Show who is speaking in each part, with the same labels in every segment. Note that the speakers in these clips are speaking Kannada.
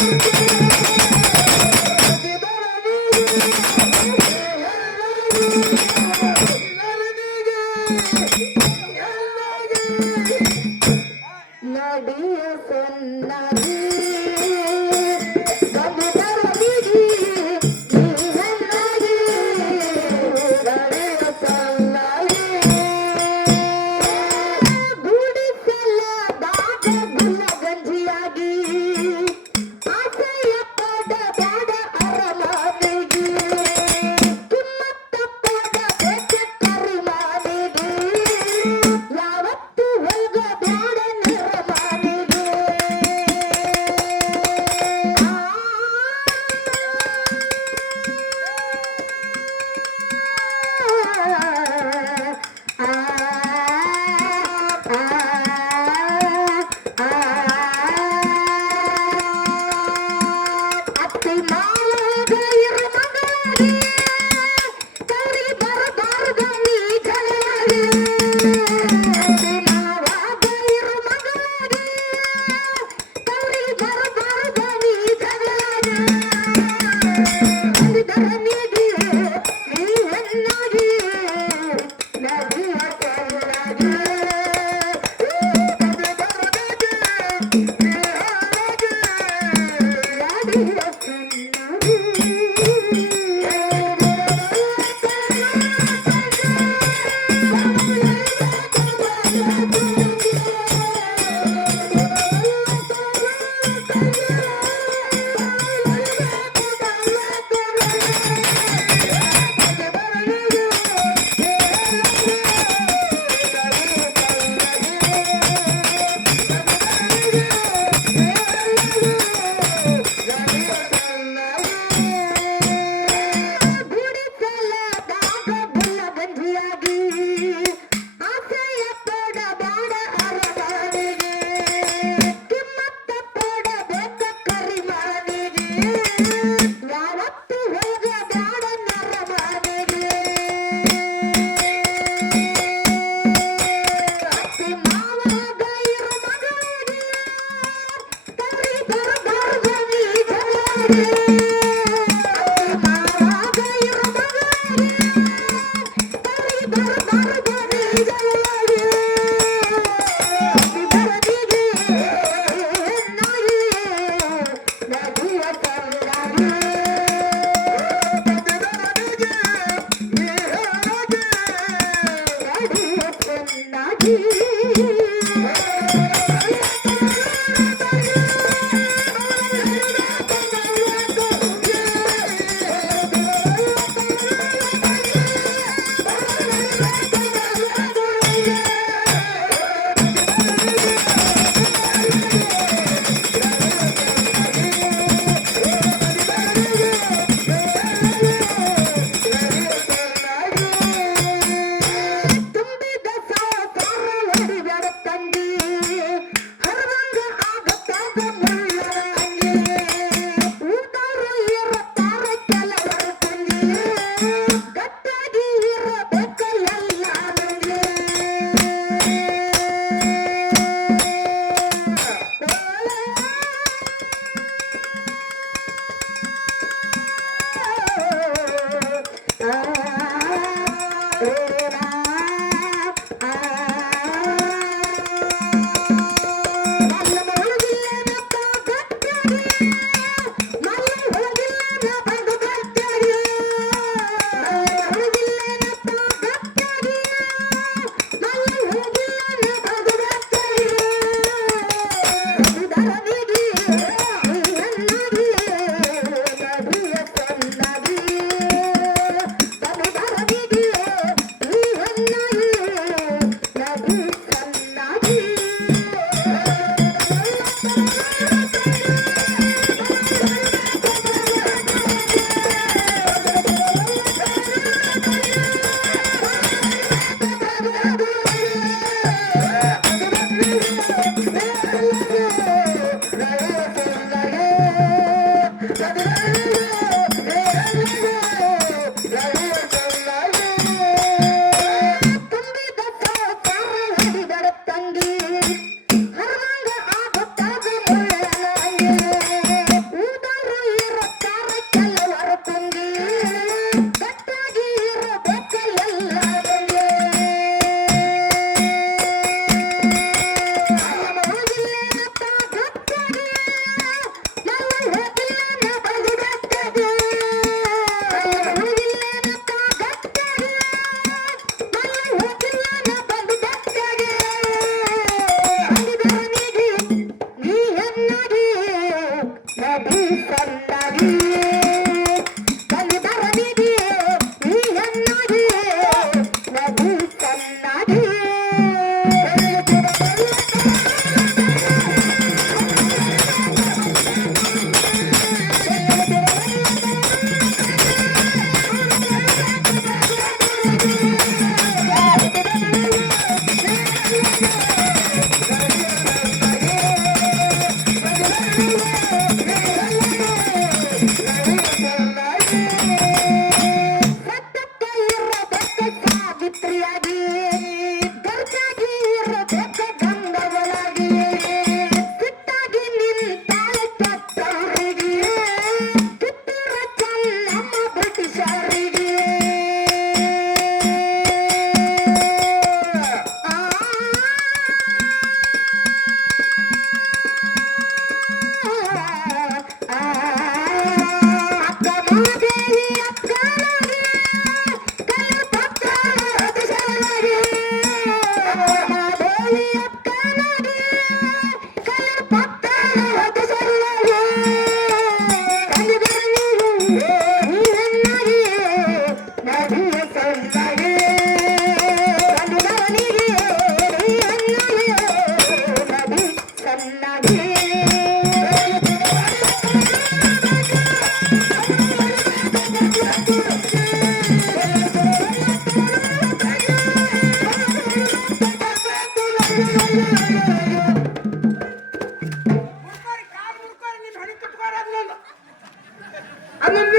Speaker 1: thank you.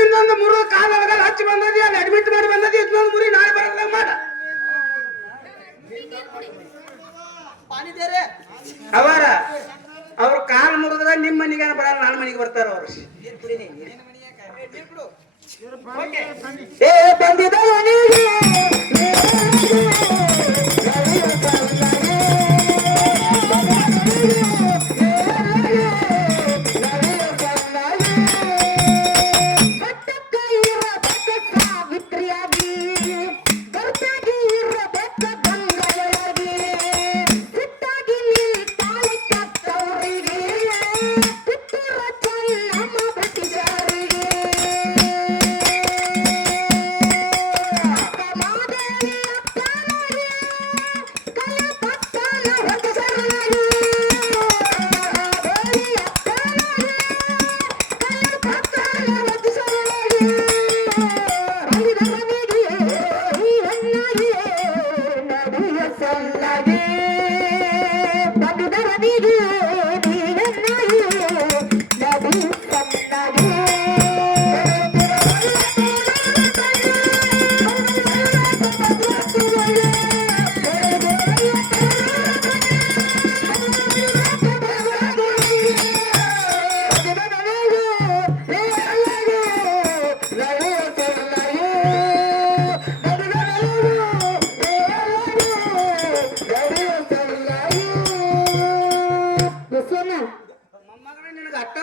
Speaker 1: ಇನ್ನೊಂದು ಹಚ್ಚಿ ಬಂದದಿ ಅಲ್ಲಿ ಅಡ್ಮಿಟ್ ಮಾಡಿ ಬಂದದಿ ಇನ್ನೊಂದು ನಾಳೆ ಬರಲ್ಲ ಮಾಡ ಅವರ ಅವ್ರ ಕಾಲ್ ಮುರಿದ್ರೆ ನಿಮ್ಮ ಬರಲ್ಲ ನನ್ನ ಮನೆಗೆ ಬರ್ತಾರ ಅವರು
Speaker 2: ಏ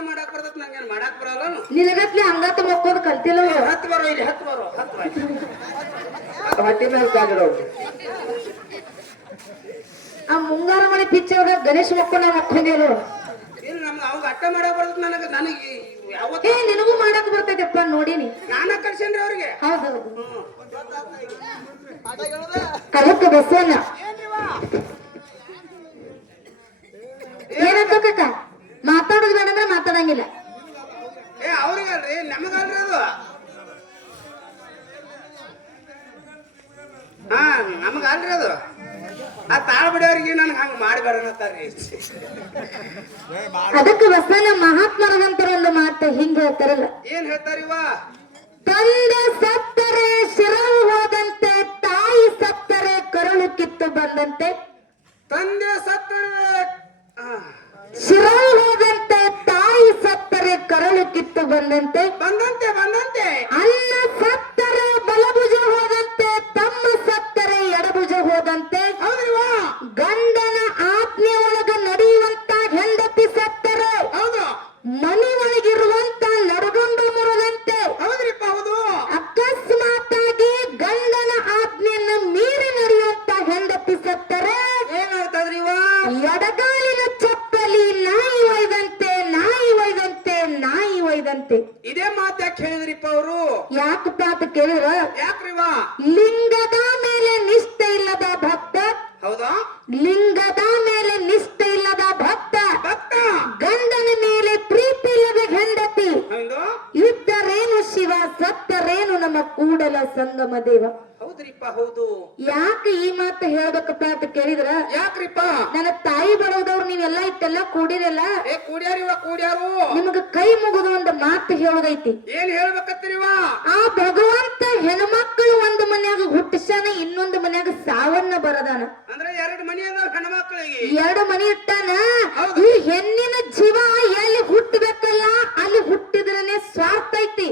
Speaker 3: ಮಾಡಕ್ ಬರ್ತದ ನಂಗೇನ್ ಮಾಡಕ್ ಬರಲ್ಲ
Speaker 1: ನಿನಗತ್ಲೆ ಹಂಗತ್ತ ಮಕ್ಕೋದ್ ಕಲ್ತಿಲ್ಲ
Speaker 3: ಹತ್ತು ಬರೋ ಇಲ್ಲಿ ಹತ್ತು ಬರೋ ಹತ್ತು ಬರೋ.
Speaker 2: ಹೊಟ್ಟಿ ಮೇಲೆ ಕಾಗಿಡೋ
Speaker 1: ಆ ಮುಂಗಾರ ಮಳೆ ಗಣೇಶ ಗಣೇಶ್ ನಾವು ಮಕ್ಕೊಂಡಿರು
Speaker 3: ಇಲ್ಲ ನಮ್ಗೆ ಅವಾಗ ಅಟ್ಟ ಮಾಡಕ್ ಬರ್ತದ ನನಗೆ ನನಗೆ ಯಾವತ್ತೇ
Speaker 1: ನಿನಗೂ ಮಾಡಕ್ ಬರ್ತೈತಪ್ಪ ನೋಡಿನಿ.
Speaker 3: ನಾನ ಕಳ್ಸೇನ್ರಿ ಅವ್ರಿಗೆ.
Speaker 1: ಹೌದೌದು ಕಲಕ್ಕ ಬಸ್ಸನ್ನ. ಏನಂತ ಕಕ್ಕ? ಮಾತಾಡೋದು ಬೇಡ ಅಂದ್ರೆ ಮಾತಾಡಂಗಿಲ್ಲ.
Speaker 3: ಏ ಅವ್ರಿಗಲ್ರಿ ನಮಗಲ್ರಿ ಅದು. ಹಾ ನಮಗಲ್ರಿ ಅದು. ಆ ತಾಳ್ ನನ್ಗೆ ಹಂಗೆ ಮಾಡಬೇಡ ಅನ್ನತ್ತಾರ್ರಿ.
Speaker 1: ಅದಕ್ಕೆ ವಸನ ಮಹಾತ್ಮರದಂತರ ಒಂದು ಮಾತು ಹಿಂಗ ಹೇಳ್ತಾರಲ್ಲ.
Speaker 3: ಏನ್ ಹೇಳ್ತಾರಿವ
Speaker 1: ತಂದೆ ಸತ್ತರೆ ಶಿರವು ಹೋದಂತೆ ತಾಯಿ ಸತ್ತರೆ ಕರುಳು ಕಿತ್ತು ಬಂದಂತೆ.
Speaker 3: ತಂದೆ ಸತ್ತರೆ
Speaker 1: ಕಿತ್ತು ಬಂದಂತೆ
Speaker 3: ಬಂದಂತೆ ಬಂದಂತೆ
Speaker 1: ಕೂಡಲ ಸಂಗಮ ದೇವ
Speaker 3: ಹೌದ್ರಿಪ್ಪ ಹೌದು.
Speaker 1: ಯಾಕೆ ಈ ಮಾತು ಹೇಳ್ಬೇಕಪ್ಪ ಅಂತ ಕೇಳಿದ್ರ
Speaker 3: ಯಾಕ್ರಿಪ್ಪ
Speaker 1: ನನ್ನ ತಾಯಿ ಬರೋದವ್ರು ನೀವೆಲ್ಲ ಇಟ್ಟೆಲ್ಲ ಕೂಡಿರಲ್ಲ.
Speaker 3: ಏ ಕೂಡ್ಯಾರಿವ ಕೂಡ್ಯಾರು?
Speaker 1: ನಿಮಗ ಕೈ ಮುಗಿದು ಒಂದು ಮಾತು ಹೇಳೋದೈತಿ.
Speaker 3: ಏನ್ ಹೇಳ್ಬೇಕತ್ತಿರಿವ
Speaker 1: ಆ ಭಗವಂತ ಹೆಣ್ಮಕ್ಳು ಒಂದು ಮನ್ಯಾಗ ಹುಟ್ಟಿಸಾನ ಇನ್ನೊಂದು ಮನ್ಯಾಗ ಸಾವನ್ನ ಬರದಾನ.
Speaker 3: ಅಂದ್ರೆ ಎರಡು ಮನಿ ಅದಾವ ಹೆಣ್ಮಕ್ಳಿಗೆ.
Speaker 1: ಎರಡು ಮನಿ ಇಟ್ಟಾನ. ಈ ಹೆಣ್ಣಿನ ಜೀವ ಎಲ್ಲಿ ಹುಟ್ಟಬೇಕಲ್ಲ ಅಲ್ಲಿ ಹುಟ್ಟಿದ್ರನೆ ಸ್ವಾರ್ಥ ಐತಿ.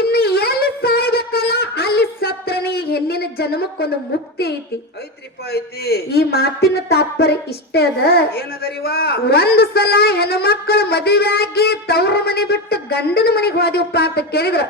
Speaker 1: ಇನ್ನು ಎಲ್ಲಿ ಸಾಯ್ಬೇಕಲ್ಲ ಅಲ್ಲಿ ಸತ್ರನೇ ಈ ಹೆಣ್ಣಿನ ಜನ್ಮಕ್ಕೊಂದು ಮುಕ್ತಿ ಐತಿ.
Speaker 3: ಐತ್ರಿಪ್ಪ ಐತಿ.
Speaker 1: ಈ ಮಾತಿನ ತಾತ್ಪರ್ಯ ಇಷ್ಟೇ ಅದ.
Speaker 3: ಏನದರಿವಾ?
Speaker 1: ಒಂದ್ ಸಲ ಹೆಣ್ಮಕ್ಳು ಮದುವೆಯಾಗಿ ತವ್ರ ಮನೆ ಬಿಟ್ಟು ಗಂಡನ ಮನೆಗೆ ಹೋದಿವಪ್ಪ ಅಂತ ಕೇಳಿದ್ರ.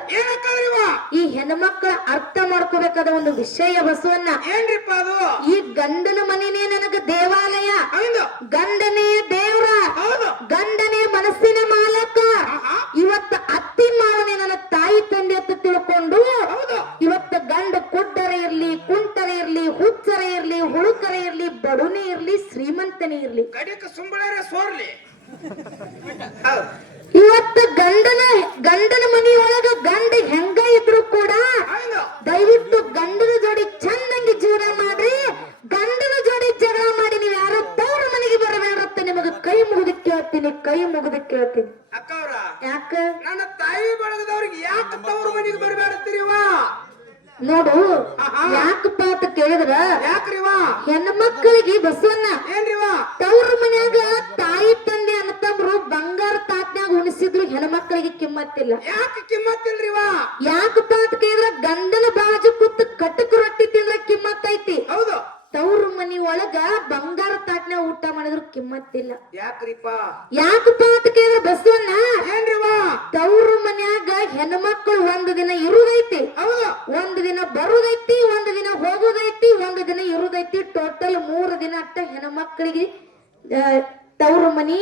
Speaker 1: ಈ ಹೆಣ್ಮಕ್ಳ ಅರ್ಥ ಮಾಡ್ಕೋಬೇಕಾದ ಒಂದು ವಿಷಯ ಬಸವನ್ನ
Speaker 3: ಏನ್ರಿಪ್ಪ ಅದು?
Speaker 1: ಈ ಗಂಡನ ಮನೆನೇ ನನಗ ದೇವಾಲಯ
Speaker 3: ಹೌದು
Speaker 1: ಗಂಡನೇ ದೇವ್ರ
Speaker 3: ಹೌದು
Speaker 1: ಗಂಡನೇ ಮನಸ್ಸಿನ ಮಾಲಕ
Speaker 3: ಆಹಾ.
Speaker 1: ಇವತ್ತ ಅತ್ತಿ ಮಾವನೇ ನನ್ನ ತಾಯಿ ತಂದೆ ಅಂತ ತಿಳ್ಕೊಂಡು
Speaker 3: ಹೌದು
Speaker 1: ಇವತ್ತ ಗಂಡ ಕುಡ್ಡರ ಇರ್ಲಿ ಕುಂಟರ ಇರ್ಲಿ ಹುಚ್ಚರ ಇರ್ಲಿ ಹುಡುಕರ ಇರ್ಲಿ ಬಡುನೇ ಇರ್ಲಿ ಶ್ರೀಮಂತನೇ ಇರ್ಲಿ
Speaker 3: ಕಡಿಕ ಸುಂಬಳರೆ ಸೋರ್ಲಿ ಹೌದು
Speaker 1: ಇವತ್ತ ಗಂಡನ ಗಂಡನ ಮನೆಯೊಳಗ ಗಂಡ ಹೆಂಗ ಇದ್ರು ಕೂಡ
Speaker 3: ಹೌದು
Speaker 1: ದಯವಿಟ್ಟು ಗಂಡನ ಜೋಡಿ ಚಂದಂಗಿ ಜೀವನ ಮಾಡ್ರಿ ಗಂಡನ ಜೋಡಿ ಜಗಳ ಮಾಡಿ ನೀವು ಯಾರು ತವ್ರ ಮನೆಗೆ ಬರಬೇಡತ್ತ ನಿಮಗ ಕೈ ಮುಗಿದು ಕೇಳ್ತೀನಿ ಕೈ ಮುಗಿದು ಕೇಳ್ತೀನಿ
Speaker 3: ಅಕ್ಕವ್ರ
Speaker 1: ಯಾಕ
Speaker 3: ನನ್ನ ತಾಯಿ ಬಳಗದವ್ರಿಗೆ ಯಾಕೆ ತವ್ರ ಮನೆಗೆ ಬರಬೇಡತ್ತೀರಿವ
Speaker 1: ನೋಡು
Speaker 3: ಆಹಾ.
Speaker 1: ಯಾಕಪ್ಪ ಅಂತ ಕೇಳಿದ್ರ
Speaker 3: ಯಾಕ್ರಿವ
Speaker 1: ಹೆಣ್ಮಕ್ಳಿಗೆ ಬಸವಣ್ಣ
Speaker 3: ಏನ್ರಿವ
Speaker 1: ತವ್ರ ಮನ್ಯಾಗ ತಾಯಿ ತಂದೆ ಅಣ್ಣತಮ್ರು ಬಂಗಾರ ತಾಟ್ನ್ಯಾಗ ಉಣಿಸಿದ್ರು ಹೆಣ್ಮಕ್ಳಿಗೆ ಕಿಮ್ಮತ್ತಿಲ್ಲ
Speaker 3: ಯಾಕೆ ಕಿಮ್ಮತ್ತಿಲ್ರಿವ
Speaker 1: ಯಾಕಪ್ಪ ಗಂಡನ ಬಾಜು ಕೂತ್ ಕಟ್ಟಕ್ ರೊಟ್ಟಿ ತಿನ್ಲ ಕಿಮ್ಮತ್ ಐತಿ.
Speaker 3: ಹೌದು.
Speaker 1: ತವ್ರ ಮನಿ ಒಳಗ ಬಂಗಾರ ತಾಟ್ನ ಊಟ ಮಾಡಿದ್ರು ಕಿಮ್ಮತ್ತಿಲ್ಲ
Speaker 3: ಯಾಕ್ರಿಪ್ಪ?
Speaker 1: ಯಾಕಪ್ಪ ಅಂತ ಕೇಳಿದ್ರೆ ಬಸವಣ್ಣ ತವ್ರ ಮನ್ಯಾಗ ಹೆಣ್ಮಕ್ಳು ಒಂದು ದಿನ ಇರುದೈತಿ. ಒಂದು ದಿನ ಬರುದೈತಿ ಒಂದು ದಿನ ಹೋಗುದೈತಿ ಒಂದು ದಿನ ಇರುದೈತಿ. ಟೋಟಲ್ ಮೂರು ದಿನ ಅಟ್ಟ ಹೆಣ್ಮಕ್ಳಿಗೆ ತವ್ರ ಮನಿ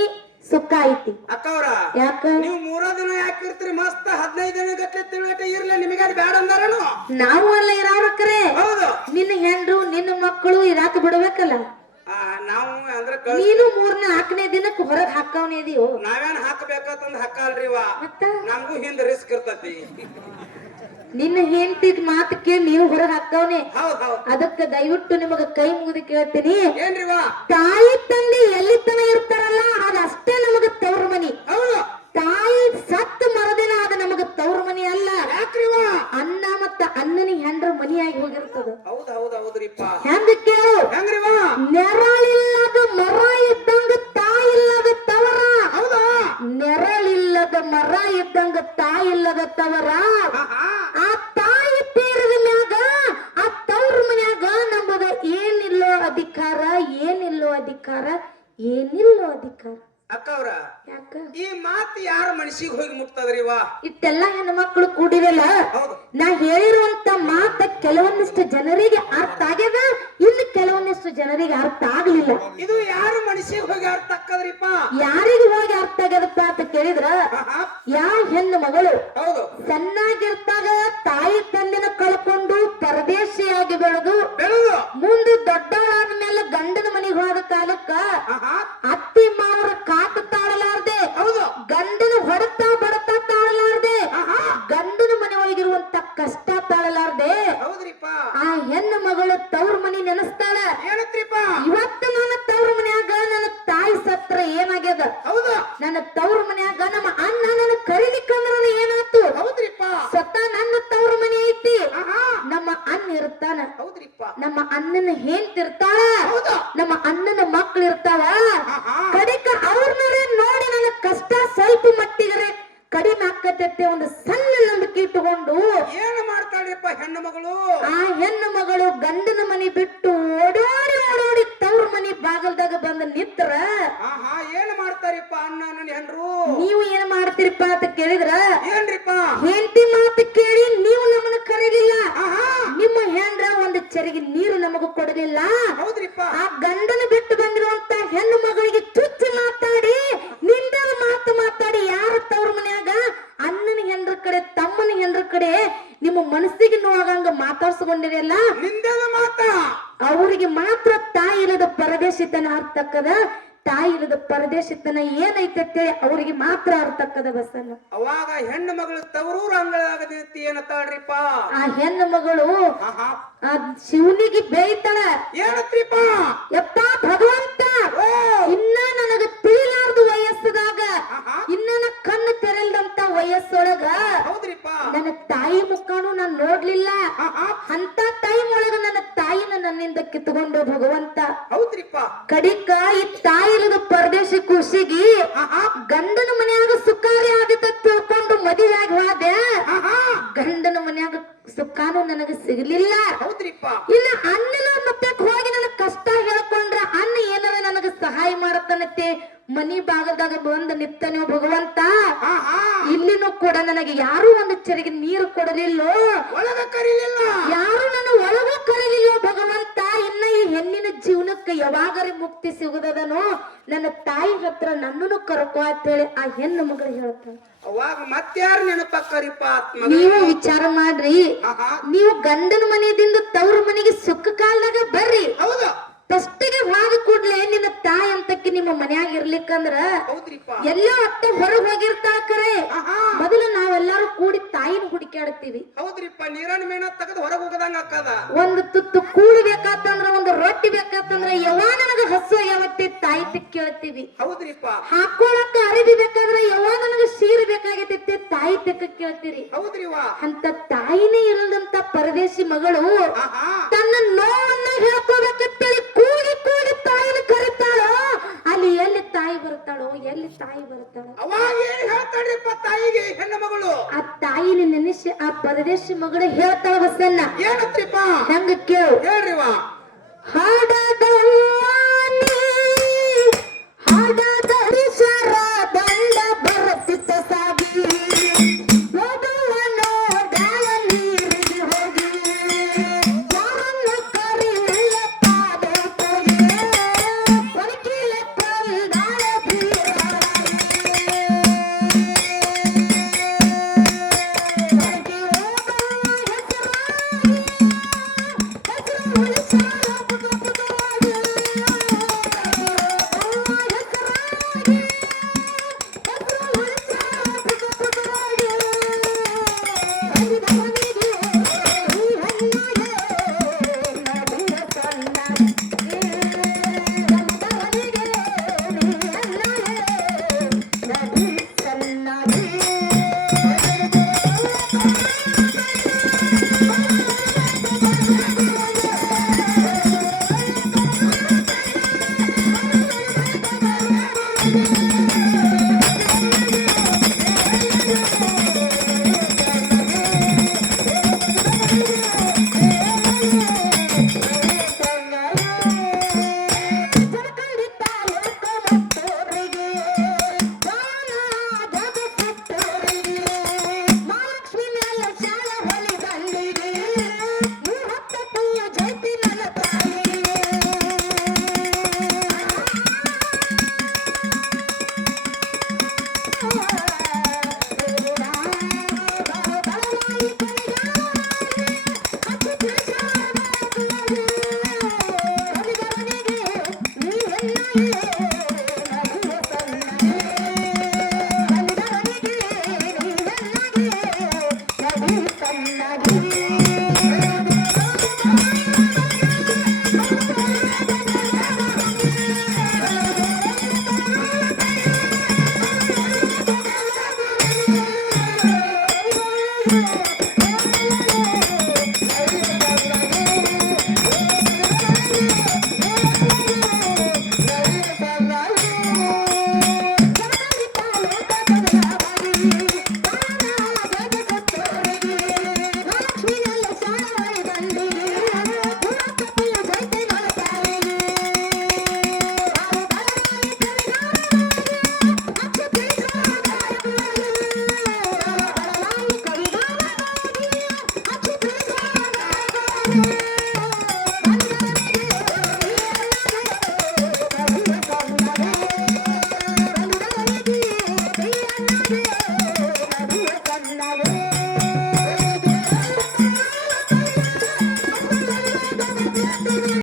Speaker 1: ಸುಖ ಐತಿ.
Speaker 3: ಅಕ್ಕವ್ರ
Speaker 1: ಯಾಕ?
Speaker 3: ನೀವು ಮೂರ ದಿನ ಯಾಕೆ ಇರ್ತೀರಿ? ಮಸ್ತ್ ಹದಿನೈದು ದಿನ ಗಟ್ಟಲೆ ತಿಂಗಳಟ ಇರ್ಲಿ ನಿಮಗೆ ಅದು ಬ್ಯಾಡ ಅಂದಾರೇನು?
Speaker 1: ನಾವು ಅಲ್ಲ ಇರಾವ್ರಕ್ರೆ
Speaker 3: ಹೌದು.
Speaker 1: ನಿನ್ನ ಹೆಂಡ್ರು ನಿನ್ನ ಮಕ್ಕಳು ಇರಾಕ ಬಿಡ್ಬೇಕಲ್ಲ.
Speaker 3: ನಾವು ಅಂದ್ರೆ
Speaker 1: ನೀನು ಮೂರನೇ ನಾಲ್ಕನೇ ದಿನಕ್ಕೆ ಹೊರಗ್ ಹಾಕವನೇ ಇದೀಯೋ?
Speaker 3: ನಾವೇನ್ ಹಾಕಬೇಕಂತಂದ್ ಹಾಕಲ್ರಿವ?
Speaker 1: ಮತ್ತ?
Speaker 3: ನಮಗೂ ಹಿಂದ್ ರಿಸ್ಕ್ ಇರ್ತತಿ.
Speaker 1: ನಿನ್ನ ಹೆಂಡತಿ ಮಾತು ಕೇಳಿ ನೀವು ಹೊರಗೆ ಹಾಕವನೇ
Speaker 3: ಹೌದ್ ಹೌದ್.
Speaker 1: ಅದಕ್ಕೆ ದಯವಿಟ್ಟು ನಿಮಗ ಕೈ ಮುಗಿದು ಕೇಳ್ತೀನಿ.
Speaker 3: ಏನ್ರಿವ?
Speaker 1: ತಾಯಿ ತಂದೆ ಎಲ್ಲಿ ತನ ಇರ್ತಾರಲ್ಲ ಅದಷ್ಟೇ ಕೇಳಿದ್ರ
Speaker 3: ಏನ್ರಿಪ್ಪ?
Speaker 1: ಹೆಂಡತಿ ಮಾತು ಕೇಳಿ ನೀವು ನಮ್ಮನ್ನ ಕರೀಲಿಲ್ಲ. ನಿಮ್ಮ ಹೆಂಡ್ರ ಒಂದು ಚರಿಗೆ ನೀರು ನಮಗೂ ಕೊಡಲಿಲ್ಲ.
Speaker 3: ಹೌದ್ರಿಪ್ಪ.
Speaker 1: ಆ ಗಂಡನ ಬಿಟ್ಟು ಬಂದಿರುವಂತ ಹೆಣ್ಣು ಮಗಳಿಗೆ ಚುಚ್ಚ ಮಾತಾಡಿ ನಿಂದ ಮಾತು ಮಾತಾಡಿ ಯಾರ ತವ್ರ ಮನ್ಯಾಗ? ಅಣ್ಣನ ಹೆಂಡ್ರ ಕಡೆ ತಮ್ಮನ ಹೆಂಡ್ರ ಕಡೆ ನಿಮ್ಮ ಮನಸ್ಸಿಗೆ ನೋವಾಗಂಗ ಮಾತಾಡ್ಸ್ಕೊಂಡಿರಲ್ಲ
Speaker 3: ನಿಂದದ ಮಾತಾ?
Speaker 1: ಅವರಿಗೆ ಮಾತ್ರ ತಾಯಿ ಇಲ್ಲದ ಪರದೇಶಿತನ ಅರ್ಥಕ್ಕದ ತಾಯಿ ಇಲ್ಲದ ಪರದೇಶಿತನ ಏನೈತೆ ಅವರಿಗೆ ಮಾತ್ರ ಅರ್ಥಕ್ಕದ ಬಸನ್ನ
Speaker 3: ಅವಾಗ ಹೆಣ್ಣು ಮಗಳು ತವರೂರು ಅಂಗಳಾಗ ನಿಂತಿ ಏನತ್ತಾಳ್ರಿಪ್ಪ
Speaker 1: ಆ ಹೆಣ್ಣು ಮಗಳು ಆ ಶಿವನಿಗೆ ಬೇಯ್ತಾಳ.
Speaker 3: ಏನತ್ರಿಪ್ಪ.
Speaker 1: ಯಪ್ಪ ಭಗವಂತ ಇನ್ನ ನನಗ ತಿಳಿಲಾರ್ದು ವಯಸ್ಸದಾಗ ಇನ್ನ ಕಣ್ಣು ತೆರೆಲ್ದಂತ ವಯಸ್ಸೊಳಗ
Speaker 3: ಹೌದ್ರಿಪ್ಪ.
Speaker 1: ನನ್ನ ತಾಯಿ ಮುಖಾನು ನಾನ್ ನೋಡ್ಲಿಲ್ಲ. ಅಂತ ಟೈಮ್ ಒಳಗ ನನ್ನ ತಾಯಿನ ನನ್ನಿಂದ ಕಿತ್ಕೊಂಡು ಭಗವಂತ.
Speaker 3: ಹೌದ್ರಿಪ್ಪ.
Speaker 1: ಕಡಿಕ ಈ ತಾಯಿಲದ ಪರದೇಶ ಖುಷಿಗಿ ಗಂಡನ ಮನೆಯಾಗ ಸುಖಾರಿ ಆದಿತ ತಿಳ್ಕೊಂಡು ಹೋದೆ.
Speaker 3: ಆಹಾ.
Speaker 1: ಗಂಡನ ಮನ್ಯಾಗ ಸುಖಾನು ನನಗೆ ಸಿಗಲಿಲ್ಲ.
Speaker 3: ಹೌದ್ರಿಪ್ಪ.
Speaker 1: ಇಲ್ಲ ಅಣ್ಣನ ಮತ್ತೆ ಹೋಗಿ ನನಗೆ ಕಷ್ಟ ಹೇಳ್ಕೊಂಡ್ರ ಅಣ್ಣ ಏನಾರ ನನಗೆ ಸಹಾಯ ಮಾಡತ್ತನತ್ತೆ ಮನಿ ಭಾಗದಾಗ ಬಂದು ನಿತ್ತನೋ ಭಗವಂತ? ಇಲ್ಲಿನೂ ಕೂಡ ನನಗೆ ಯಾರು ಒಂದು ಚರಿಗೆ ನೀರು ಕೊಡಲಿಲ್ಲೋ?
Speaker 3: ಒಳಗ ಕರೀಲಿಲ್ಲ.
Speaker 1: ಯಾರು ನನ್ನ ಒಳಗೂ ಕರೀಲಿಲ್ಲೋ ಭಗವಂತ? ಇನ್ನ ಈ ಹೆಣ್ಣಿನ ಜೀವನಕ್ಕೆ ಯಾವಾಗರೆ ಮುಕ್ತಿ ಸಿಗುದದನೋ? ನನ್ನ ತಾಯಿ ಹತ್ರ ನನ್ನನ್ನು ಕರ್ಕೋ ಅಂತೇಳಿ ಆ ಹೆಣ್ಣು ಮಗಳು ಹೇಳ್ತಾಳೆ.
Speaker 3: ಅವಾಗ ಮತ್ತಾರು ನೆನಪಾಕರಿಪ್ಪ ಆತ್ಮ
Speaker 1: ನೀವು ವಿಚಾರ ಮಾಡ್ರಿ. ನೀವು ಗಂಡನ ಮನೆಯಿಂದ ತವ್ರ ಮನೆಗೆ ಸುಖ ಕಾಲದಾಗ ಬರ್ರಿ.
Speaker 3: ಹೌದು.
Speaker 1: ಫಸ್ಟಿಗೆ ಹೋದ ಕೂಡ್ಲೆ ನಿನ್ನ ತಾಯಿ ಅಂತಕ್ಕೆ ನಿಮ್ಮ ಮನ್ಯಾಗ ಇರ್ಲಿಕ್ಕಂದ್ರ ಎಲ್ಲೋ ಅತ್ತ ಹೊರಗ್ ಹೋಗಿರ್ತಾಳ ಕರೆ. ಮೊದಲು ನಾವೆಲ್ಲಾರು ಕೂಡಿ ತಾಯಿನ ಹುಡುಕಾಡ್ತೀವಿ
Speaker 3: ಹೌದ್ರಿಪ್ಪ ನೀರನ್ ಮೇಣ ತೆಗೆದು ಹೊರಗೆ ಹೋಗದಂಗ
Speaker 1: ಒಂದು ತುತ್ತು ಕೂಡಿ ಬೇಕಾತಂದ್ರ ಒಂದು ರೊಟ್ಟಿ ಬೇಕಾತಂದ್ರ ಯಾವ ನನಗ ಹಸು ಯಾವತ್ತಿ ತಾಯಿ ತಿಕ್ ಕೇಳ್ತೀವಿ.
Speaker 3: ಹೌದ್ರಿಪ್ಪ.
Speaker 1: ಹಾಕೊಳಕ ಅರಿವಿ ಬೇಕಾದ್ರ ಯಾವ ನನಗ ಸೀರೆ ಬೇಕಾಗೈತಿ ತಾಯಿ ತಿಕ್ಕ ಕೇಳ್ತೀರಿ.
Speaker 3: ಹೌದ್ರಿವಾ
Speaker 1: ಅಂತ ತಾಯಿನೇ ಇರದಂತ ಪರದೇಶಿ ಮಗಳು ತನ್ನ ನೋವನ್ನ ಹೇಳ್ಕೋಬೇಕಂತೇಳಿ ಕೂಗಿ ಕೂಡಿ ತಾಯಿನ ಕರೀತಾಳೋ ಅಲ್ಲಿ ಎಲ್ಲಿ ತಾಯಿ ಬರುತ್ತಾಳೋ ಎಲ್ಲಿ ತಾಯಿ ಬರ್ತಾಳೋ
Speaker 3: ಅವಾಗ ಏನ್ ಹೇಳ್ತಾಳ್ರಿಪ್ಪ ತಾಯಿಗೆ ಹೆಣ್ಣು ಮಗಳು?
Speaker 1: ಆ ತಾಯಿನ ನೆನೆಸಿ ಆ ಪರದೇಶಿ ಮಗಳು ಹೇಳ್ತಾಳ ಬಸ್ಸಲ್ಲ
Speaker 3: ಏನತ್ರಿಪ್ಪ?
Speaker 1: ಹೆಂಗ ಕೇಳು.
Speaker 3: ಹೇಳ್ರಿವಾ.
Speaker 1: ಹಾಡದವ್ವಾನಿ, ಹಾಡದ ಬಂಡ ದಂಡ ಬರತಿತ್ತ ಸಾಗಿ.